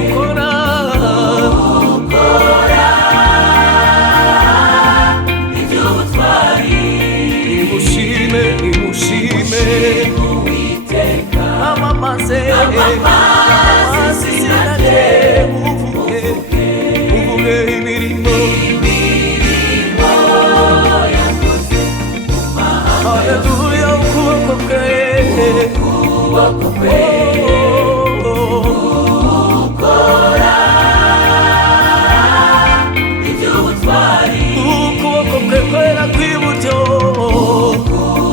ukora iby'ubutwari imushime Uwiteka amamaze izina rye uvuge imirimo yakoze mu mahanga haleluya ukuboko kwe ukora iby'ubutwari ukuboko kwe kwera kw'iburyo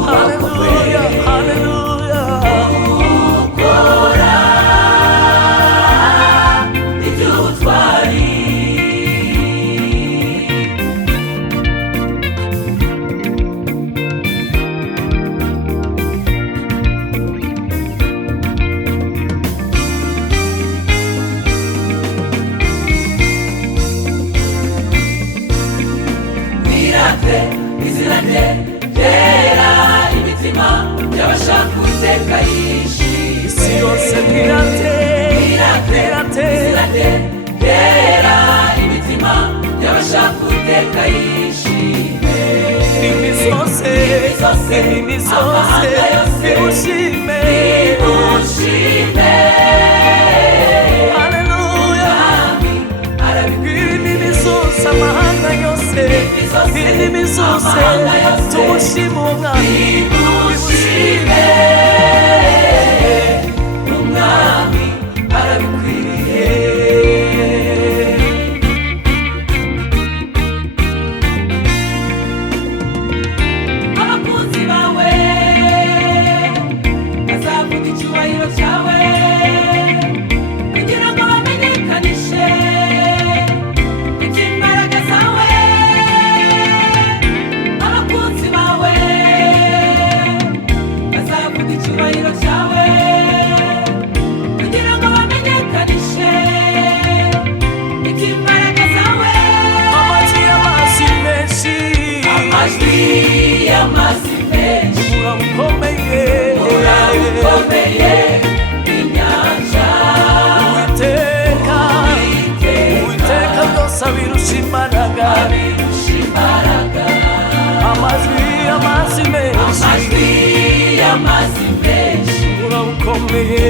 haleluya haleluya ukora iby'ubutwari wirate izina rye ryera imitima y'abashaka Uwiteka yishimye isi yose mwirate izina rye ryera imitima y'abashaka Uwiteka yishimye indimi zose amahanga yose imushime haleluya indimi zose amahanga yose indimi zose tumushime uwo mwami imushime umwami arabikwiriye abakunzi bawe bazavuga icyubahiro cyawe kugira ngo bamenyekanishe iby'imbaraga zawe abakunzi bawe bazavuga icyubahiro cyawe kugira ngo bamenyekanishe iby'imbaraga zawe amajwi y'amazi menshi urabukomeye urabukomeye inyanja uwiteka byose abirusha imbaraga amajwi y'amazi menshi y'amazi menshi urabukomeye